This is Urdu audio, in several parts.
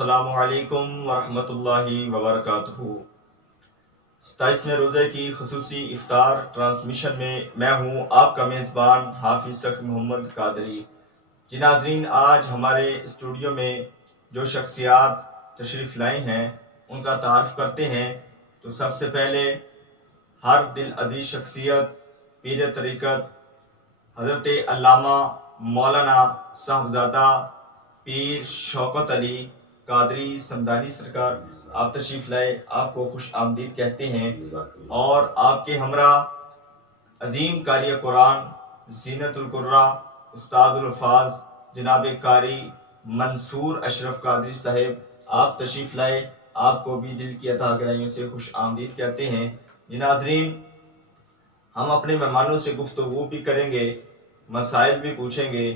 السلام علیکم ورحمۃ اللہ وبرکاتہ۔ 27ویں روزے کی خصوصی افطار ٹرانسمیشن میں ہوں آپ کا میزبان حافظ سخی محمد قادری۔ جی ناظرین، آج ہمارے اسٹوڈیو میں جو شخصیات تشریف لائے ہیں ان کا تعارف کرتے ہیں۔ تو سب سے پہلے ہر دل عزیز شخصیت پیر طریقت حضرت علامہ مولانا صاحبزادہ پیر شوکت علی قادری سمدانی سرکار آپ تشریف لائے، آپ کو خوش آمدید کہتے ہیں۔ اور آپ کے ہمراہ عظیم قاری قرآن زینت القرا استاد الفاظ جناب قاری منصور اشرف قادری صاحب آپ تشریف لائے، آپ کو بھی دل کی عطا گرائیوں سے خوش آمدید کہتے ہیں۔ جی ناظرین، ہم اپنے مہمانوں سے گفتگو بھی کریں گے، مسائل بھی پوچھیں گے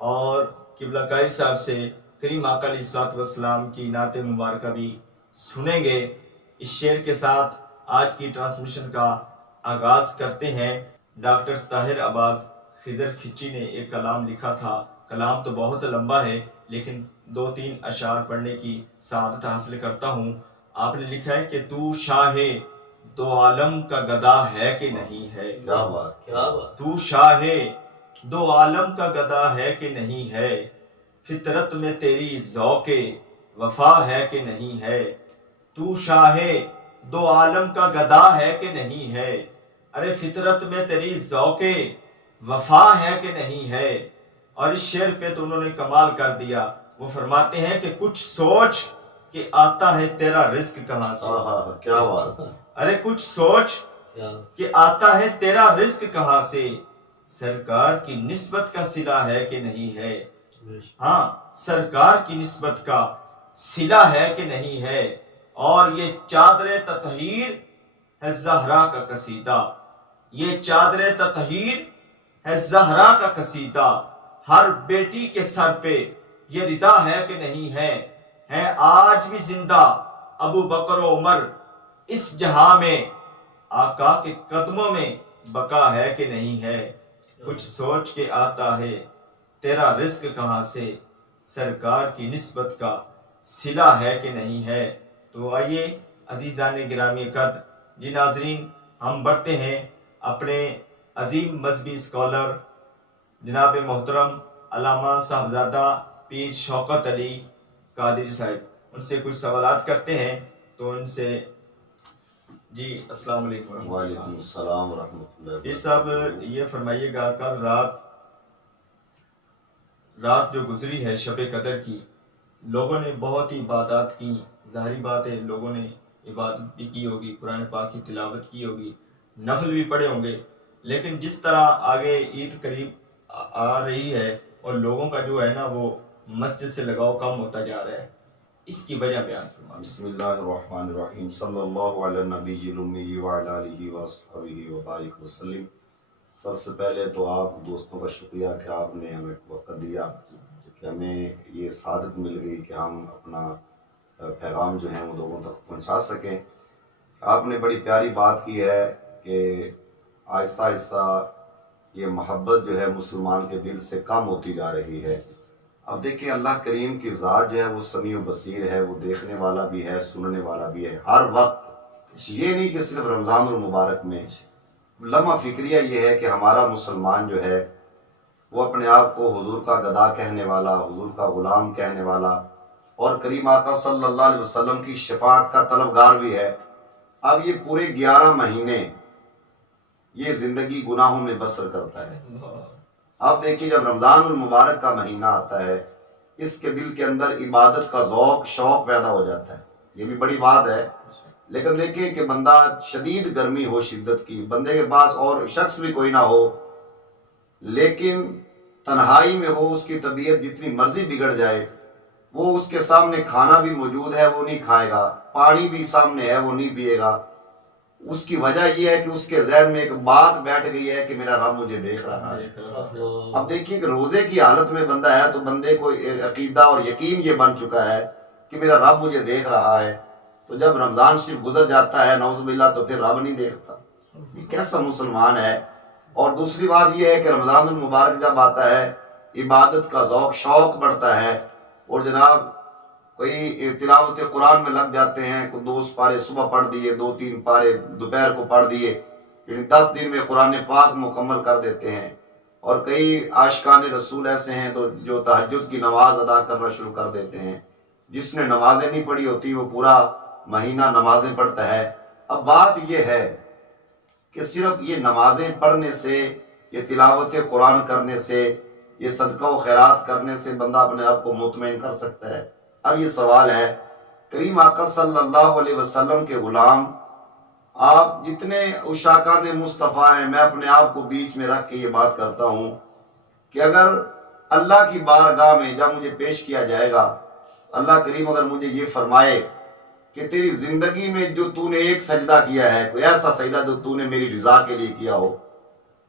اور قبلہ قاری صاحب سے کریم آقا علیہ الصلوۃ والسلام کی نعت مبارکہ بھی سنیں گے۔ اس شعر کے ساتھ آج کی ٹرانسمیشن کا آغاز کرتے ہیں۔ ڈاکٹر طاہر عباس خضر کھچی نے ایک کلام لکھا تھا، کلام تو بہت لمبا ہے لیکن 2-3 اشعار پڑھنے کی سعادت حاصل کرتا ہوں۔ آپ نے لکھا ہے کہ تو شاہ دو عالم کا گدا ہے کہ نہیں ہے، کیا بات تو شاہ دو عالم کا گدا ہے کہ نہیں ہے، فطرت میں تیری ذوق وفا ہے کہ نہیں ہے، تو شاہ دو عالم کا گدا ہے کہ نہیں ہے، ارے فطرت میں تیری ذوق وفا ہے کہ نہیں ہے۔ اور اس شعر پہ تو انہوں نے کمال کر دیا، وہ فرماتے ہیں کہ کچھ سوچ کہ آتا ہے تیرا رزق کہاں سے، کیا بات، ارے کچھ سوچ کہ آتا ہے تیرا رزق کہاں سے، سرکار کی نسبت کا صلہ ہے کہ نہیں ہے، ہاں سرکار کی نسبت کا صلہ ہے کہ نہیں ہے۔ اور یہ چادر تطہیر ہے زہرا کا قصیدہ، یہ چادر تطہیر ہے زہرا کا قصیدہ، ہر بیٹی کے سر پہ یہ ردا ہے کہ نہیں ہے آج بھی زندہ ابو بکر و عمر اس جہاں میں، آقا کے قدموں میں بقا ہے کہ نہیں ہے، کچھ سوچ کے آتا ہے تیرا رزق کہاں سے، سرکار کی نسبت کا صلہ ہے کہ نہیں ہے۔ تو آئیے عزیزان گرامی قدر، جی ناظرین، ہم بڑھتے ہیں اپنے عظیم مذہبی اسکالر جناب محترم علامہ صاحبزادہ پیر شوکت علی قادری صاحب، ان سے کچھ سوالات کرتے ہیں۔ تو ان سے جی السلام علیکم۔ وعلیکم السلام ورحمۃ اللہ۔ پیر صاحب یہ فرمائیے گا، کل رات جو گزری ہے شب قدر کی، لوگوں نے بہت ہی عبادات کی، ظاہری بات ہے لوگوں نے عبادت بھی کی ہوگی، قرآن پاک کی تلاوت کی ہوگی، نفل بھی پڑھے ہوں گے، لیکن جس طرح آگے عید قریب آ رہی ہے اور لوگوں کا جو ہے نا وہ مسجد سے لگاؤ کم ہوتا جا رہا ہے، اس کی وجہ بیان فرمائیں۔ بسم اللہ الرحمن الرحیم، صلی اللہ علی النبی الامی وعلی آلہ وصحبہ وبارک وسلم۔ سب سے پہلے تو آپ دوستوں کا شکریہ کہ آپ نے ہمیں وقت دیا، کہ ہمیں یہ سعادت مل گئی کہ ہم اپنا پیغام جو ہے وہ لوگوں تک پہنچا سکیں۔ آپ نے بڑی پیاری بات کی ہے کہ آہستہ آہستہ یہ محبت جو ہے مسلمان کے دل سے کم ہوتی جا رہی ہے۔ اب دیکھیں اللہ کریم کی ذات جو ہے وہ سمیع و بصیر ہے، وہ دیکھنے والا بھی ہے، سننے والا بھی ہے ہر وقت۔ یہ نہیں کہ صرف رمضان المبارک میں، لمحہ فکریہ یہ ہے کہ ہمارا مسلمان جو ہے وہ اپنے آپ کو حضور کا گدا کہنے والا، حضور کا غلام کہنے والا اور کریم آقا صلی اللہ علیہ وسلم کی شفاعت کا طلبگار بھی ہے۔ اب یہ پورے 11 مہینے یہ زندگی گناہوں میں بسر کرتا ہے۔ اب دیکھیے جب رمضان المبارک کا مہینہ آتا ہے، اس کے دل کے اندر عبادت کا ذوق شوق پیدا ہو جاتا ہے، یہ بھی بڑی بات ہے۔ لیکن دیکھیں کہ بندہ شدید گرمی ہو، شدت کی، بندے کے پاس اور شخص بھی کوئی نہ ہو، لیکن تنہائی میں ہو، اس کی طبیعت جتنی مرضی بگڑ جائے، وہ اس کے سامنے کھانا بھی موجود ہے وہ نہیں کھائے گا، پانی بھی سامنے ہے وہ نہیں پیے گا۔ اس کی وجہ یہ ہے کہ اس کے ذہن میں ایک بات بیٹھ گئی ہے کہ میرا رب مجھے دیکھ رہا ہے۔ اب دیکھیے کہ روزے کی حالت میں بندہ ہے تو بندے کو عقیدہ اور یقین یہ بن چکا ہے کہ میرا رب مجھے دیکھ رہا ہے، تو جب رمضان شریف گزر جاتا ہے نعوذ باللہ تو پھر رب نہیں دیکھتا، یہ کیسا مسلمان ہے۔ اور دوسری بات یہ ہے کہ رمضان المبارک جب آتا ہے عبادت کا ذوق شوق بڑھتا ہے، اور جناب کوئی تلاوت قرآن میں لگ جاتے ہیں، کوئی 2 پارے صبح پڑھ دیے، 2-3 پارے دوپہر کو پڑھ دیے، یعنی 10 دن میں قرآن پاک مکمل کر دیتے ہیں۔ اور کئی عاشقان رسول ایسے ہیں جو تہجد کی نماز ادا کرنا شروع کر دیتے ہیں۔ جس نے نمازیں نہیں پڑھی ہوتی وہ پورا مہینہ نمازیں پڑھتا ہے۔ اب بات یہ ہے کہ صرف یہ نمازیں پڑھنے سے، یہ تلاوت قرآن کرنے سے، یہ صدقہ و خیرات کرنے سے بندہ اپنے آپ کو مطمئن کر سکتا ہے؟ اب یہ سوال ہے، کریم آقا صلی اللہ علیہ وسلم کے غلام، آپ جتنے عشاقان مصطفیٰ ہیں، میں اپنے آپ کو بیچ میں رکھ کے یہ بات کرتا ہوں کہ اگر اللہ کی بارگاہ میں جب مجھے پیش کیا جائے گا، اللہ کریم اگر مجھے یہ فرمائے کہ تیری زندگی میں جو تو نے ایک سجدہ کیا ہے، کوئی ایسا سجدہ جو تو نے میری رضا کے لیے کیا ہو،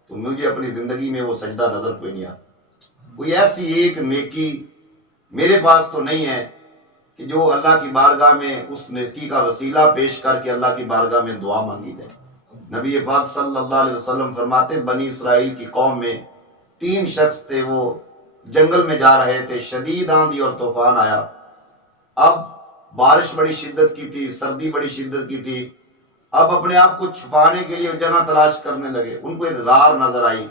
تو مجھے اپنی زندگی میں وہ سجدہ نظر کوئی نہیں آتا۔ کوئی ایسی ایک نیکی میرے پاس تو نہیں ہے کہ جو اللہ کی بارگاہ میں اس نیکی کا وسیلہ پیش کر کے اللہ کی بارگاہ میں دعا مانگی جائے۔ نبی پاک صلی اللہ علیہ وسلم فرماتے، بنی اسرائیل کی قوم میں 3 شخص تھے، وہ جنگل میں جا رہے تھے، شدید آندھی اور طوفان آیا۔ اب بارش بڑی شدت کی تھی، سردی بڑی شدت کی تھی۔ اب اپنے آپ کو چھپانے کے لیے جگہ تلاش کرنے لگے۔ ان کو ایک غار نظر آئی،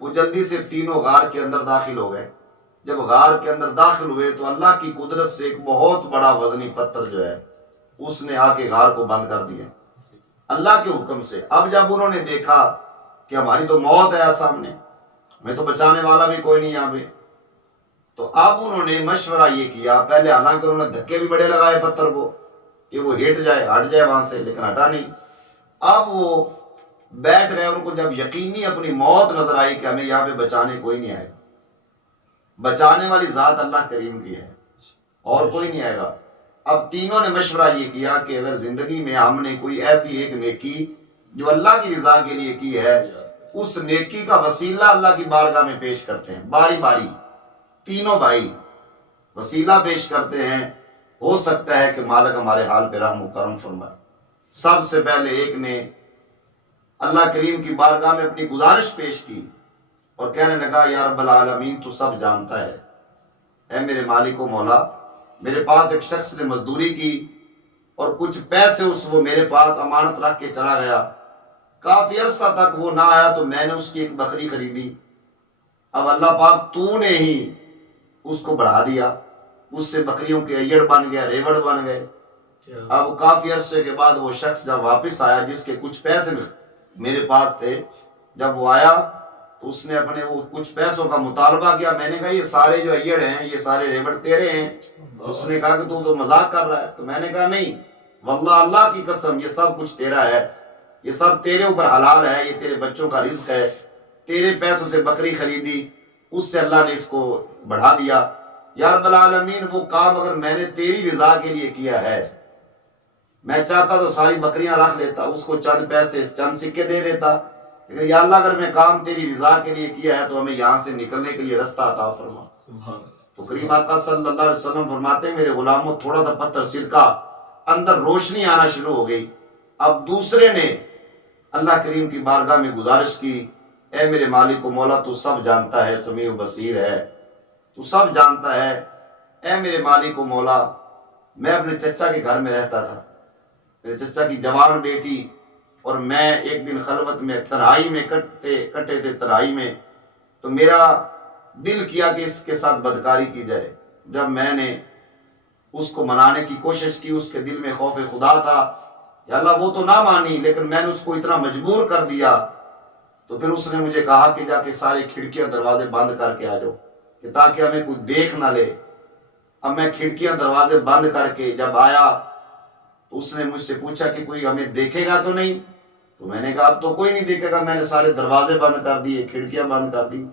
وہ جلدی سے تینوں غار کے اندر داخل ہو گئے۔ جب غار کے اندر داخل ہوئے تو اللہ کی قدرت سے ایک بہت بڑا وزنی پتھر جو ہے اس نے آ کے غار کو بند کر دیا اللہ کے حکم سے۔ اب جب انہوں نے دیکھا کہ ہماری تو موت ہے سامنے، ہمیں تو بچانے والا بھی کوئی نہیں یہاں پہ، تو اب انہوں نے مشورہ یہ کیا، پہلے حالانکہ انہوں نے دھکے بھی بڑے لگائے پتھر کو کہ وہ ہٹ جائے وہاں سے، لیکن ہٹا نہیں۔ اب وہ بیٹھ گئے، ان کو جب یقینی اپنی موت نظر آئی کہ ہمیں یہاں پہ بچانے کوئی نہیں آئے، بچانے والی ذات اللہ کریم کی ہے اور کوئی نہیں آئے گا۔ اب تینوں نے مشورہ یہ کیا کہ اگر زندگی میں ہم نے کوئی ایسی ایک نیکی جو اللہ کی رضا کے لیے کی ہے، اس نیکی کا وسیلہ اللہ کی بارگاہ میں پیش کرتے ہیں، باری باری تینوں بھائی وسیلہ پیش کرتے ہیں، ہو سکتا ہے کہ مالک ہمارے حال پہ رحم و کرم فرمائے۔ سب سے پہلے ایک نے اللہ کریم کی بارگاہ میں اپنی گزارش پیش کی اور کہنے لگا، یا رب العالمین تو سب جانتا ہے، اے میرے مالک و مولا، میرے پاس ایک شخص نے مزدوری کی اور کچھ پیسے وہ میرے پاس امانت رکھ کے چلا گیا، کافی عرصہ تک وہ نہ آیا تو میں نے اس کی ایک بکری خریدی۔ اب اللہ پاک تو نے ہی اس کو بڑھا دیا، اس سے بکریوں کے ایڑ بن گیا، ریوڑ بن گئے۔ اب کافی عرصے کے بعد وہ شخص جب واپس آیا جس کے کچھ پیسے میرے پاس تھے، جب وہ آیا تو اس نے اپنے وہ کچھ پیسوں کا مطالبہ کیا۔ میں نے کہا یہ سارے جو ایڑ ہیں، یہ سارے ریوڑ تیرے ہیں؟ اس نے کہا کہ تو مذاق کر رہا ہے۔ تو میں نے کہا نہیں واللہ اللہ کی قسم یہ سب کچھ تیرا ہے، یہ سب تیرے اوپر حلال ہے، یہ تیرے بچوں کا رزق ہے، تیرے پیسوں سے بکری خریدی، اس سے اللہ نے اس کو بڑھا دیا۔ یا رب العالمین وہ کام اگر میں نے تیری رضا کے لیے کیا ہے، میں چاہتا تو ساری بکریاں رکھ لیتا، اس کو چند پیسے چند سکے دے دیتا، لیکن یا اللہ اگر میں کام تیری رضا کے لیے کیا ہے تو ہمیں یہاں سے نکلنے کے لیے رستہ عطا فرما۔ تو کریم آقا صلی اللہ علیہ وسلم فرماتے ہیں، میرے غلاموں تھوڑا سا پتھر سرکا، اندر روشنی آنا شروع ہو گئی۔ اب دوسرے نے اللہ کریم کی بارگاہ میں گزارش کی، اے میرے مالک و مولا تو سب جانتا ہے، سمیع و بصیر ہے، تو سب جانتا ہے، اے میرے مالک و مولا میں اپنے چچا کے گھر میں رہتا تھا، میرے چچا کی جوان بیٹی اور میں ایک دن خلوت میں تنہائی میں کٹے تھے تنہائی میں، تو میرا دل کیا کہ اس کے ساتھ بدکاری کی جائے۔ جب میں نے اس کو منانے کی کوشش کی، اس کے دل میں خوف خدا تھا، یا اللہ وہ تو نہ مانی، لیکن میں نے اس کو اتنا مجبور کر دیا، تو پھر اس نے مجھے کہا کہ جا کے سارے کھڑکیاں دروازے بند کر کے آ جاؤ کہ تاکہ ہمیں کوئی دیکھ نہ لے۔ اب میں کھڑکیاں دروازے بند کر کے جب آیا تو اس نے مجھ سے پوچھا کہ کوئی ہمیں دیکھے گا تو نہیں؟ تو میں نے کہا اب تو کوئی نہیں دیکھے گا، میں نے سارے دروازے بند کر دیے، کھڑکیاں بند کر دی۔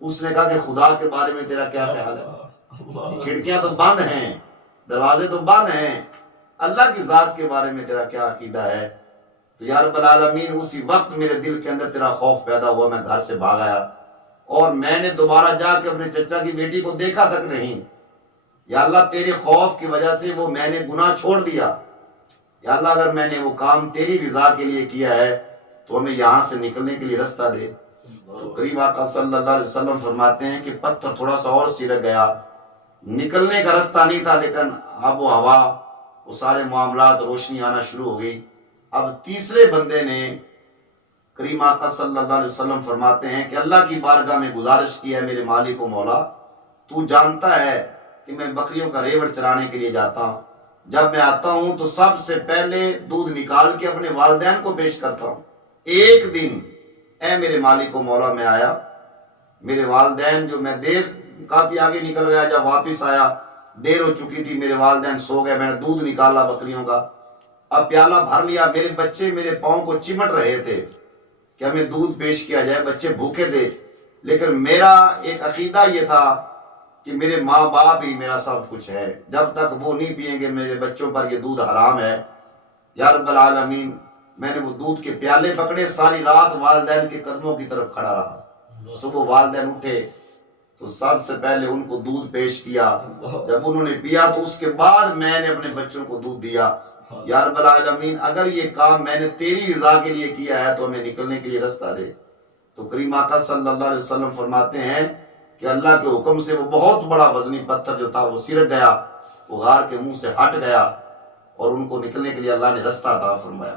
اس نے کہا کہ خدا کے بارے میں تیرا کیا خیال ہے؟ کھڑکیاں تو بند ہیں، دروازے تو بند ہیں، اللہ کی ذات کے بارے میں تیرا کیا عقیدہ ہے؟ تو یا رب العالمین اسی وقت میرے دل کے اندر تیرا خوف پیدا ہوا، میں گھر سے بھاگ آیا اور میں نے دوبارہ جا کے اپنے چچا کی بیٹی کو دیکھا تک نہیں۔ یا اللہ تیرے خوف کی وجہ سے وہ میں نے گناہ چھوڑ دیا، یا اللہ اگر میں نے وہ کام تیری رضا کے لیے کیا ہے تو ہمیں یہاں سے نکلنے کے لیے رستہ دے۔ تو کریم آقا صلی اللہ علیہ وسلم فرماتے ہیں کہ پتھر تھوڑا سا اور سرک گیا، نکلنے کا رستہ نہیں تھا، لیکن آب و ہوا، وہ سارے معاملات، روشنی آنا شروع ہو گئی۔ اب تیسرے بندے نے، کریم آقا صلی اللہ علیہ وسلم فرماتے ہیں کہ اللہ کی بارگاہ میں گزارش کی ہے میرے مالک و مولا، تو جانتا ہے کہ میں بکریوں کا ریوڑ چرانے کے لیے جاتا ہوں، جب میں آتا ہوں تو سب سے پہلے دودھ نکال کے اپنے والدین کو پیش کرتا ہوں۔ ایک دن اے میرے مالک و مولا میں آیا، میرے والدین، جو میں دیر کافی آگے نکل گیا، جب واپس آیا دیر ہو چکی تھی، میرے والدین سو گئے، میں نے دودھ نکالا بکریوں کا، اب پیالہ بھر لیا، میرے بچے میرے پاؤں کو چمٹ رہے تھے کہ ہمیں دودھ پیش کیا جائے، بچے بھوکے تھے، لیکن میرا ایک عقیدہ یہ تھا کہ میرے ماں باپ ہی میرا سب کچھ ہے، جب تک وہ نہیں پیئیں گے میرے بچوں پر یہ دودھ حرام ہے۔ یا رب العالمین، میں نے وہ دودھ کے پیالے پکڑے، ساری رات والدین کے قدموں کی طرف کھڑا رہا۔ صبح والدین اٹھے تو سب سے پہلے ان کو دودھ پیش کیا، جب انہوں نے پیا تو اس کے بعد میں نے اپنے بچوں کو دودھ دیا۔ یا رب العالمین، اگر یہ کام میں نے تیری رضا کے لیے کیا ہے تو ہمیں نکلنے کے لیے رستہ دے۔ تو کریم آقا صلی اللہ علیہ وسلم فرماتے ہیں کہ اللہ کے حکم سے وہ بہت بڑا وزنی پتھر جو تھا وہ سرک گیا، وہ غار کے منہ سے ہٹ گیا، اور ان کو نکلنے کے لیے اللہ نے رستہ عطا فرمایا۔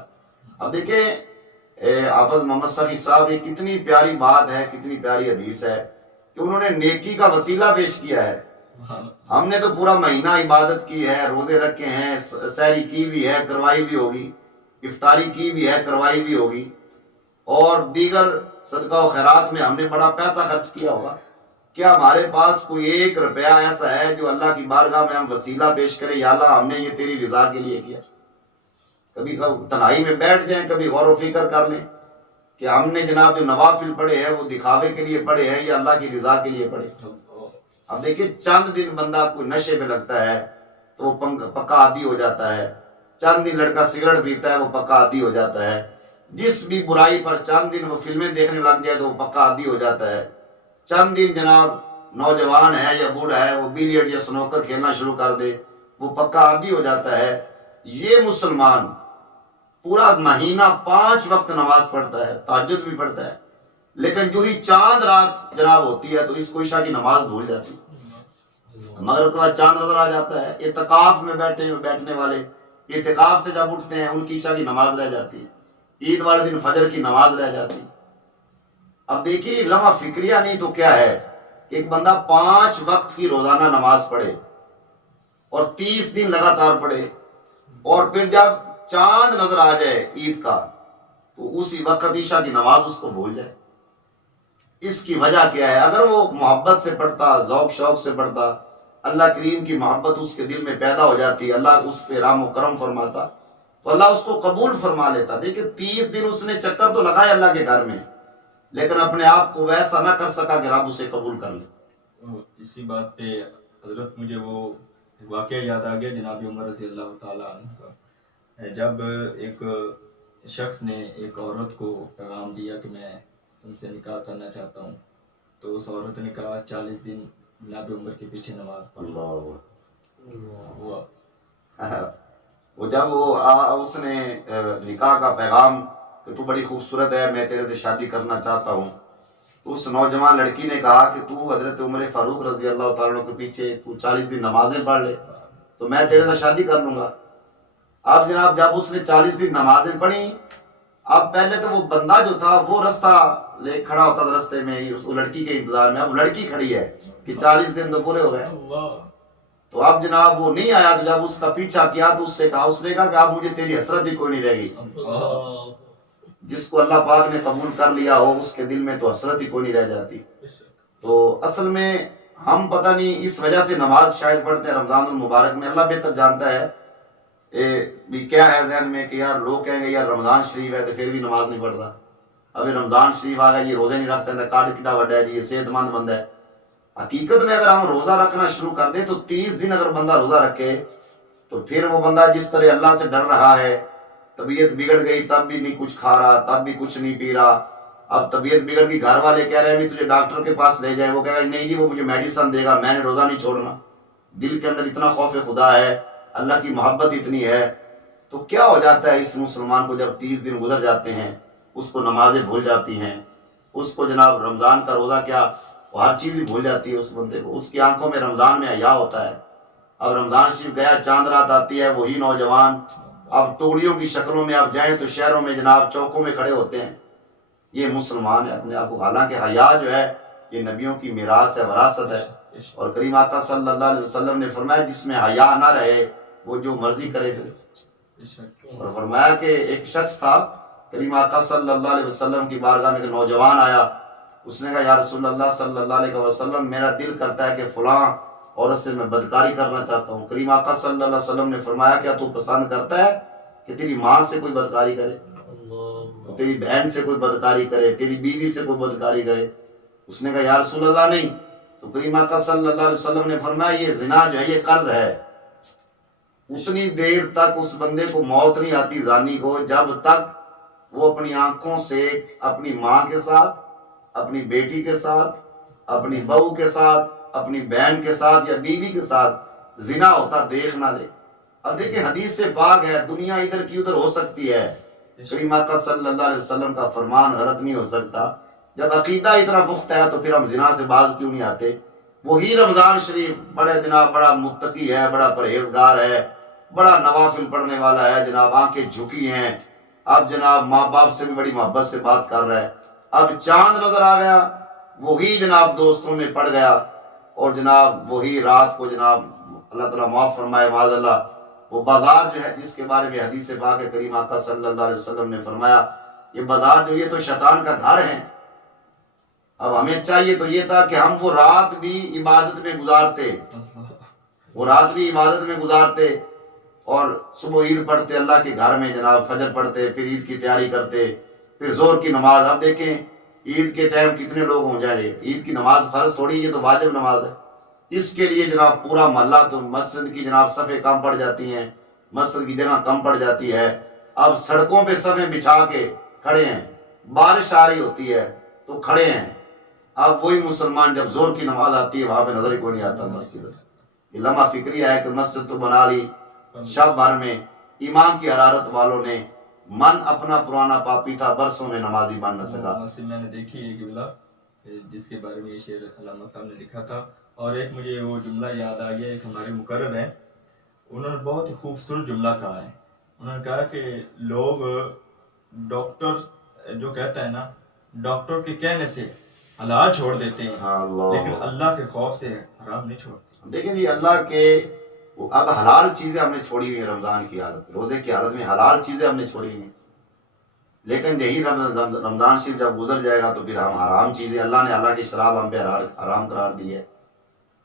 اب دیکھیں حافظ محمد سخی صاحب، یہ کتنی پیاری بات ہے، کتنی پیاری حدیث ہے کہ انہوں نے نیکی کا وسیلہ پیش کیا ہے۔ ہم نے تو پورا مہینہ عبادت کی ہے، روزے رکھے ہیں، سحری کی بھی ہے، کروائی بھی ہوگی، افطاری کی بھی ہے، کروائی بھی ہوگی، اور دیگر صدقہ و خیرات میں ہم نے بڑا پیسہ خرچ کیا ہوگا۔ کیا ہمارے پاس کوئی ایک روپیہ ایسا ہے جو اللہ کی بارگاہ میں ہم وسیلہ پیش کریں، یا اللہ ہم نے یہ تیری رضا کے لیے کیا؟ کبھی تنہائی میں بیٹھ جائیں، کبھی غور و فکر کر لیں کہ ہم نے جناب جو نوافل پڑھے ہیں وہ دکھاوے کے لیے پڑھے ہیں یا اللہ کی رضا کے لیے پڑھے؟ اب دیکھیں، چند دن بندہ کوئی نشے میں لگتا ہے تو وہ پکا عادی ہو جاتا ہے، چند دن لڑکا سگریٹ پیتا ہے وہ پکا عادی ہو جاتا ہے، جس بھی برائی پر چند دن وہ فلمیں دیکھنے لگ جائے تو وہ پکا عادی ہو جاتا ہے، چند دن جناب نوجوان ہے یا بوڑھا ہے وہ بیلیئرڈ یا سنوکر کھیلنا شروع کر دے وہ پکا عادی ہو جاتا ہے۔ یہ مسلمان پورا مہینہ 5 وقت نماز پڑھتا ہے، تہجد بھی پڑھتا ہے، لیکن جو ہی چاند رات جناب ہوتی ہے تو اس کو عشاء کی نماز بھول جاتی ہے، مغرب کے بعد چاند نظر آ جاتا ہے، اعتکاف میں بیٹھنے والے اعتکاف سے جب اٹھتے ہیں ان کی عشاء کی نماز رہ جاتی ہے، عید والے دن فجر کی نماز رہ جاتی ہے۔ اب دیکھیے لمحہ فکریہ نہیں تو کیا ہے کہ ایک بندہ 5 وقت کی روزانہ نماز پڑھے اور 30 دن لگاتار پڑھے، اور پھر جب چاند نظر آ جائے عید کا تو اسی وقت عشاء کی نماز اس کو بھول جائے۔ اس کی وجہ کیا ہے؟ اگر وہ محبت سے پڑھتا، ذوق شوق سے پڑھتا، اللہ کریم کی محبت اس کے دل میں پیدا ہو جاتی، اللہ اس پہ رحم و کرم فرماتا تو اللہ اس کو قبول فرما لیتا۔ دیکھیں 30 دن اس نے چکر تو لگائے اللہ کے گھر میں، لیکن اپنے آپ کو ویسا نہ کر سکا کہ رب اسے قبول کر لے۔ اسی بات پہ حضرت مجھے وہ واقعہ یاد آ گیا جناب عمر رضی اللہ تعالیٰ عنہ کا، جب ایک شخص نے ایک عورت کو پیغام دیا کہ میں تم سے نکاح کرنا چاہتا ہوں، تو اس عورت نے کہا 40 دن جناب عمر کے پیچھے نماز پڑھ۔ وہ جب اس نے نکاح کا پیغام کہ تو بڑی خوبصورت ہے، میں تیرے سے شادی کرنا چاہتا ہوں، تو اس نوجوان لڑکی نے کہا کہ تو حضرت عمر فاروق رضی اللہ تعالیٰ کے پیچھے تو 40 دن نمازیں پڑھ لے تو میں تیرے سے شادی کر لوں گا۔ اب جناب جب اس نے 40 دن نمازیں پڑھی، اب پہلے تو وہ بندہ جو تھا وہ رستہ لے کھڑا ہوتا تھا رستے میں اس لڑکی کے انتظار میں، اب لڑکی کھڑی ہے کہ 40 دن تو پورے ہو گئے، تو اب جناب وہ نہیں آیا، تو جب اس کا پیچھا کیا تو اس نے کہا کہ اب مجھے تیری حسرت ہی کوئی نہیں رہ گئی۔ جس کو اللہ پاک نے قبول کر لیا ہو اس کے دل میں تو حسرت ہی کوئی نہیں رہ جاتی۔ تو اصل میں ہم پتہ نہیں اس وجہ سے نماز شاید پڑھتے ہیں رمضان المبارک میں، اللہ بہتر جانتا ہے بھی کیا ہے ذہن میں کہ یار لوگ کہیں گے یار رمضان شریف ہے تو پھر بھی نماز نہیں پڑھتا، ابھی رمضان شریف آ گیا یہ روزے نہیں رکھتا، کاٹ کٹا وڈا ہے جی، یہ صحت مند بندہ ہے۔ حقیقت میں اگر ہم روزہ رکھنا شروع کر دیں تو 30 دن اگر بندہ روزہ رکھے تو پھر وہ بندہ جس طرح اللہ سے ڈر رہا ہے، طبیعت بگڑ گئی تب بھی نہیں کچھ کھا رہا، تب بھی کچھ نہیں پی رہا، اب طبیعت بگڑ گئی گھر والے کہہ رہے ہیں بھی تجھے ڈاکٹر کے پاس لے جائیں، وہ کہہ رہا نہیں جی وہ مجھے میڈیسن دے گا، میں نے روزہ نہیں چھوڑنا۔ دل کے اندر اتنا خوف خدا ہے، اللہ کی محبت اتنی ہے، تو کیا ہو جاتا ہے اس مسلمان کو جب 30 دن گزر جاتے ہیں، اس کو نمازیں بھول جاتی ہیں، اس کو جناب رمضان کا روزہ کیا وہ ہر چیز ہی بھول جاتی ہے اس بندے کو. اس کی آنکھوں میں رمضان میں حیا ہوتا ہے. اب رمضان شریف گیا، چاند رات آتی ہے، وہی نوجوان اب ٹولیوں کی شکلوں میں آپ جائیں تو شہروں میں جناب چوکوں میں کھڑے ہوتے ہیں. یہ مسلمان ہے اپنے آپ کو. حالانکہ حیا جو ہے یہ نبیوں کی میراث ہے، وراثت ہے. اور کریم آقا صلی اللہ علیہ وسلم نے فرمایا جس میں حیا نہ رہے وہ جو مرضی کرے پھر. اور فرمایا کہ ایک شخص تھا، کریم آقا صلی اللہ علیہ وسلم کی بارگاہ میں ایک نوجوان آیا. اس نے کہا یا رسول اللہ صلی اللہ علیہ وسلم میرا دل کرتا ہے کہ فلاں عورت سے میں بدکاری کرنا چاہتا ہوں. کریم آقا صلی اللہ علیہ وسلم نے فرمایا کیا تو پسند کرتا ہے کہ تیری ماں سے کوئی بدکاری کرے، تیری بہن سے کوئی بدکاری کرے، تیری بیوی سے کوئی بدکاری کرے؟ اس نے کہا یا رسول اللہ نہیں. تو کریم آقا صلی اللہ علیہ وسلم نے فرمایا یہ زنا جو ہے یہ قرض ہے. اتنی دیر تک اس بندے کو موت نہیں آتی زانی کو جب تک وہ اپنی آنکھوں سے اپنی ماں کے ساتھ، اپنی بیٹی کے ساتھ، اپنی بہو کے ساتھ، اپنی بہن کے ساتھ یا بیوی کے ساتھ زنا ہوتا دیکھ نہ لے. اب دیکھیں حدیث سے پاک ہے، دنیا ادھر کی ادھر ہو سکتی ہے، کریم آقا صلی اللہ علیہ وسلم کا فرمان غلط نہیں ہو سکتا. جب عقیدہ اتنا پختہ ہے تو پھر ہم زنا سے باز کیوں نہیں آتے؟ وہی رمضان شریف بڑے جناب بڑا متقی ہے، بڑا پرہیزگار ہے، بڑا نوافل پڑھنے والا ہے جناب، آنکھیں جھکی ہیں. اب جناب ماں باپ سے بھی بڑی محبت سے بات کر رہا ہے. اب چاند نظر آ گیا، وہی جناب دوستوں میں پڑ گیا، اور جناب وہی رات کو جناب اللہ تعالیٰ معاف فرمائے معاذ اللہ وہ بازار جو ہے جس کے بارے میں حدیث پاک ہے کریم آقا صلی اللہ علیہ وسلم نے فرمایا یہ بازار جو یہ تو شیطان کا گھر ہے. اب ہمیں چاہیے تو یہ تھا کہ ہم وہ رات بھی عبادت میں گزارتے، وہ رات بھی عبادت میں گزارتے، اور صبح عید پڑھتے اللہ کے گھر میں جناب، فجر پڑھتے، پھر عید کی تیاری کرتے، پھر زور کی نماز. اب دیکھیں عید کے ٹائم کتنے لوگ ہوں جائیں، عید کی نماز فرض تھوڑی، یہ تو واجب نماز ہے. اس کے لیے جناب پورا محلہ، تو مسجد کی جناب صفیں کم پڑ جاتی ہیں، مسجد کی جگہ کم پڑ جاتی ہے. اب سڑکوں پہ صفیں بچھا کے کھڑے ہیں، بارش آ رہی ہوتی ہے تو کھڑے ہیں. اب وہی مسلمان جب زور کی نماز آتی ہے وہاں پہ نظر ہی کوئی نہیں آتا مسجد. یہ لمحہ فکری ہے کہ مسجد تو بنا لی شب بھر میں، ایمان کی حرارت والوں نے، من اپنا پرانا پاپی تھا برسوں میں نمازی بن نہ سکا. مسجد میں نے دیکھی ہے قبلہ جس کے بارے میں یہ شعر علامہ صاحب نے لکھا تھا. اور ایک مجھے وہ جملہ یاد آ گیا، ایک ہمارے مقرر ہیں انہوں نے بہت ہی خوبصورت جملہ کہا ہے. انہوں نے کہا کہ لوگ ڈاکٹر جو کہتا ہے نا، ڈاکٹر کے کہنے سے حلال چھوڑ دیتے ہیں لیکن اللہ کے خوف سے حرام نہیں چھوڑتے. دیکھیں یہ اللہ کے اب حلال چیزیں ہم نے چھوڑی ہوئی ہیں، رمضان کی حالت، روزے کی حالت میں حلال چیزیں ہم نے چھوڑی ہوئی ہیں. لیکن یہی رمضان شریف جب گزر جائے گا تو پھر ہم حرام چیزیں، اللہ نے اللہ کی شراب ہم پہ حرام قرار دی ہے.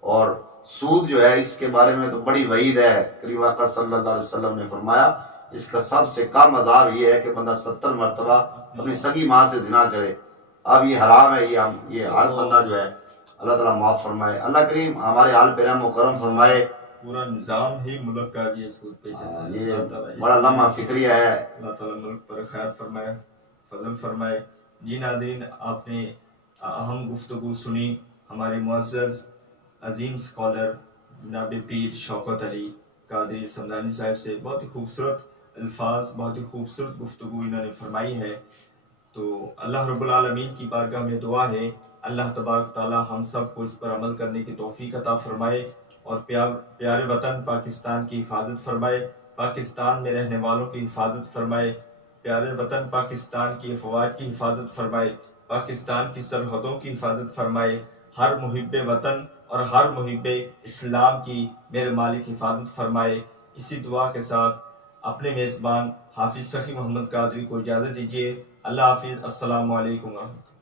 اور سود جو ہے اس کے بارے میں تو بڑی وعید ہے. کریم آقا صلی اللہ علیہ وسلم نے فرمایا اس کا سب سے کم عذاب یہ ہے کہ بندہ 70 مرتبہ اپنی سگی ماں سے زنا کرے. اب یہ حرام ہے، یہ ہر بندہ جو ہے اللہ تعالیٰ معاف فرمائے. اللہ کریم ہمارے حال پہ رحم و کرم فرمائے. پورا نظام ہی ملک کا یہ سود پہ چلا ہے. یہ بڑا لمحہ فکریہ ہے. اللہ تعالیٰ ملک پر خیر فرمائے، فضل فرمائے. جی ناظرین، آپ نے اہم گفتگو سنی ہمارے معزز عظیم اسکالر جناب پیر شوکت علی قادری سمدانی صاحب سے. بہت ہی خوبصورت الفاظ، بہت ہی خوبصورت گفتگو انہوں نے فرمائی ہے. تو اللہ رب العالمین کی بارگاہ میں دعا ہے اللہ تبارک تعالی ہم سب کو اس پر عمل کرنے کی توفیق عطا فرمائے اور پیارے وطن پاکستان کی حفاظت فرمائے، پاکستان میں رہنے والوں کی حفاظت فرمائے، پیارے وطن پاکستان کی افواج کی حفاظت فرمائے، پاکستان کی سرحدوں کی حفاظت فرمائے. ہر محب وطن اور ہر محب اسلام کی میرے مالک حفاظت فرمائے. اسی دعا کے ساتھ اپنے میزبان حافظ سخی محمد قادری کو اجازت دیجیے. اللہ حافظ. السلام علیکم ورحمۃ اللہ.